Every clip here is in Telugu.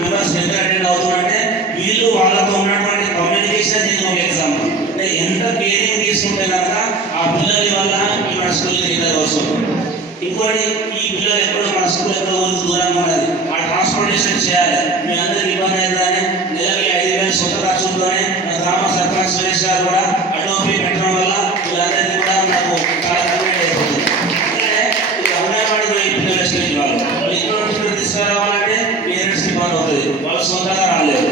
మెంబర్స్ ఎంత అటెండ్ అవుతారంటే వీళ్ళు వాళ్ళతో ఉన్నటువంటి కమ్యూనికేషన్ దీనికి ఒక ఎగ్జాంపుల్. అంటే ఎంత కేరింగ్ తీసుకుంటే కనుక ఆ పిల్లల వల్ల మన స్కూల్కి రెగ్యులర్ వస్తుంది. ఇంకోటి ఈ పిల్లలు ఎక్కడో మన స్కూల్ ఎక్కడో ఊరికి దూరంగా ఉన్నది, ఆ ట్రాన్స్పోర్టేషన్ చేయాలి. మీ అందరికి ఇబ్బంది అవుతుందని నెలకి 5,000 సొంత ఖర్చులతోనే మన గ్రామ సర్పంచ్ సురేష్ గారు కూడా అటోపీ పెట్టడం వల్ల వీళ్ళందరికీ కూడా నాకు చాలా కన్వీనియంట్ అయిపోతుంది. ఎందుకంటే ఇది అంగన్వాడీ పిల్లల స్టేజ్ వాళ్ళు ఇక్కడ తీసుకురావాలంటే పేరెంట్స్కి ఇబ్బంది అవుతుంది, వాళ్ళు సొంతంగా రాలేదు.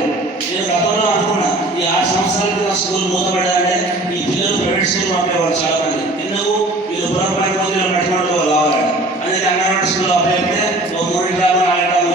నేను గతంలో అనుకున్నా ఈ 6 సంవత్సరాల క్రితం స్కూల్ మూతపడ్డారంటే ఈ పిల్లలు ప్రైవేట్ స్కూల్ పంపేవాళ్ళు చాలా మంది. ఎందుకు వీళ్ళు పురపాలక రోజుల్లో పెట్టుకోవడంలో రావాలి. అందుకే అంగన్వాడీ స్కూల్లో అప్పయితే 3 గ్రాములు 4 గ్రాములు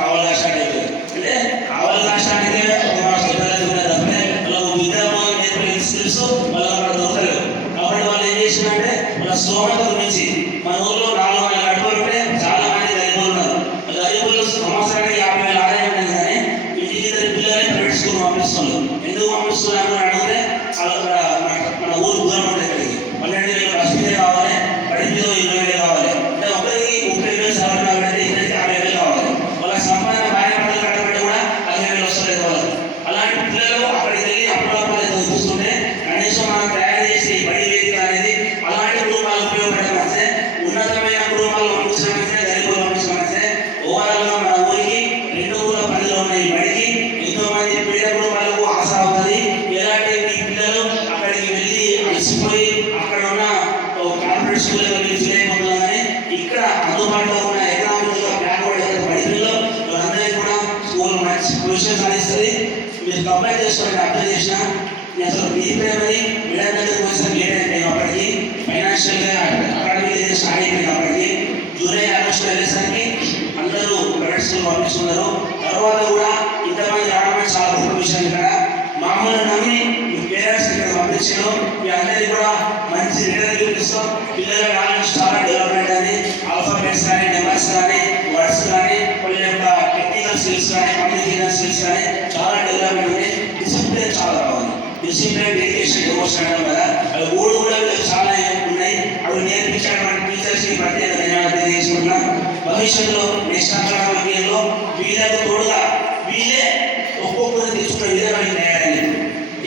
కావాలి కాష్టానికి అంటే కావాలి కాష్టానికే మన పిల్లలకి ఉన్నది తప్పే వాళ్ళకు విద్యాభ్యాసం నేర్పే స్కిల్స్ వాళ్ళకి అక్కడ దొరకలేవు. కాబట్టి వాళ్ళు ఏం చేసిందంటే వాళ్ళ స్తోమతకు మించి మన ఊళ్ళో 400 గడుపులు ఉంటే చాలా మంది గరీబులు ఉన్నారు. గరీబులు సంవత్సరానికి 50,000 ఆదాయం ఉంటుంది, కానీ ఇంటికి 2 పిల్లల్ని ప్రైవేట్ స్కూల్ పంపిస్తున్నారు. ఎందుకు పంపిస్తున్నాను అని అడిగితే మన ఊరు దూరం ఉంటుంది, ఇక్కడికి 12,000 రసీదే కావాలి, పడిపిదో 20,000 కావాలి. అంటే ఒకరికి 30,000 సవరణ పెడితే ఇక్కడికి 50,000 కావాలి. వాళ్ళ సంపాదన భార్య పడలు కట్టబడి కూడా 50,000 వస్తలేదు వాళ్ళకి. అలాంటి పిల్లలు అక్కడికి వెళ్ళి అప్పుడప్పుడు చూస్తుంటే కనీసం మనం తయారు చేసి బడి వేదిక అనేది అలాంటి కుటుంబాలు ఉపయోగపడే మంచిదే. ఉన్నతమైన కుటుంబాలు పంపించడం మంచిదే, గరీబులు పంపించడం మంచిదే. ఓవరాల్గా మన ఊరికి 2 ఊళ్ళ పనిలో ఉన్న ఈ బడికి ఎంతో మంది పేద కుటుంబాలకు ఆశ అవుతుంది. ఎలాంటి ఈ పిల్లలు అక్కడికి వెళ్ళి అలసిపోయి అక్కడ ఉన్న కార్పొరేట్ స్కూల్లో వెళ్ళి చేయకపోతున్నాం, కానీ ఇక్కడ అందుబాటులో ఉన్న ఎకనామిక్గా బ్యాక్వర్డ్ బడి పిల్లలు వాళ్ళందరికీ కూడా స్కూల్ మంచి పొజిషన్ సాధిస్తుంది. మీరు కంపేర్ చేసుకోండి, అర్థం చేసిన నేను అసలు బీజీ ప్రైమరీ మిడిల్ దగ్గరికి వచ్చిన లేట్ అయిపోయింది. అప్పటికి ఫైనాన్షియల్గా అకాడమిక్ స్టార్ట్ అయిపోయింది. అప్పటికి జూలై ఆగస్టు వెళ్ళేసరికి అందరూ ప్రైవేట్ స్కూల్ పంపిస్తున్నారు. తర్వాత కూడా ఇంతమంది రావడమే చాలా గొప్ప విషయం. ఇక్కడ మామూలు నమ్మి మీ పేరెంట్స్ ఇక్కడ పంపించారు. మీ అందరికీ కూడా మంచి రిటర్న్ చూపిస్తాం. పిల్లల నాలెడ్జ్ చాలా డెవలప్మెంట్ అని ఆల్ఫాబెట్స్ కానీ నెంబర్స్ కానీ వర్డ్స్ కానీ వాళ్ళ యొక్క టెక్నికల్ స్కిల్స్ కానీ కమ్యూనికేషన్ స్కిల్స్ కానీ చాలా డెవలప్మెంట్ ఉంది. డిసిప్లిన్ చాలా రావాలి. డిసిప్లిన్, డెడికేషన్, డివోషన్ అంటాం కదా, అవి 3 కూడా చాలా ఉన్నాయి. అవి నేర్పించేటువంటి టీచర్స్కి ప్రత్యేక ధన్యవాదాలు తెలియజేసుకుంటున్నాం. భవిష్యత్తులో నెక్స్ట్ అకాడమిక్ వీళ్ళకు తోడుగా వీళ్ళే ఒక్కొక్కరు తీసుకునే విధానం తయారైంది.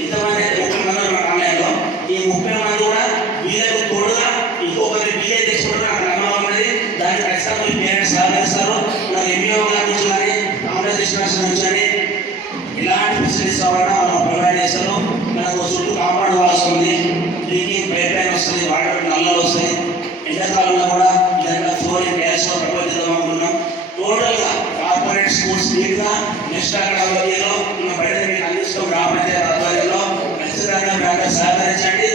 ఇంతమంది 30 మంది ఉన్న ఆన్లైన్లో ఈ 30 మంది కూడా వీళ్ళకు తోడుగా ఇంకొకరి వీళ్ళే తీసుకుంటున్న క్రమంలో ఉన్నది. దానికి ఖచ్చితంగా మీ పేరెంట్స్ సహకరిస్తారు. నాకు ఎంఈఓ గారి నుంచి కానీ కాంగ్రెస్ నుంచి కానీ ఇలాంటి ఫెసిలిటీస్ కావాలన్నా మనం ప్రొవైడ్ చేస్తారు. మనకు చుట్టూ కాంపౌండ్ వాల్స్ ఉంది, డ్రింకింగ్ పైప్ లైన్ వస్తుంది, వాటర్ నల్లలు వస్తాయి. ఎండాకాలంలో కూడా ఇదంతా ఫ్లోరింగ్ టైల్స్లో ప్రపోజిద్దాం అనుకుంటున్నాం. టోటల్గా కార్పొరేట్ స్కూల్స్ నీట్గా నెక్స్ట్ అకాడమీలో ఉన్న బయట మీకు అందిస్తాం. గ్రామ పంచాయతీ ఆధ్వర్యంలో ఖచ్చితంగా మీరు సహకరించండి.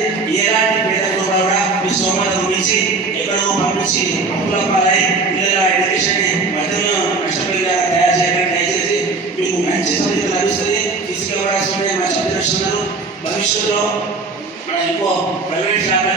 ఎలాంటి పేద కుటుంబాలు కూడా మీ సోమత గురించి ఎక్కడో పంపించి అప్పుల పాలై పిల్లల ఎడ్యుకేషన్ని మధ్యలో నష్టపోయేలా తయారు చేయడానికి దయచేసి మీకు మంచి సౌకర్యం లభిస్తుంది. తీసుకెళ్ళవలసిన మంచి అభిలషిస్తున్నారు. భవిష్యత్తులో మన ఇంకో ప్రైవేట్ శాఖ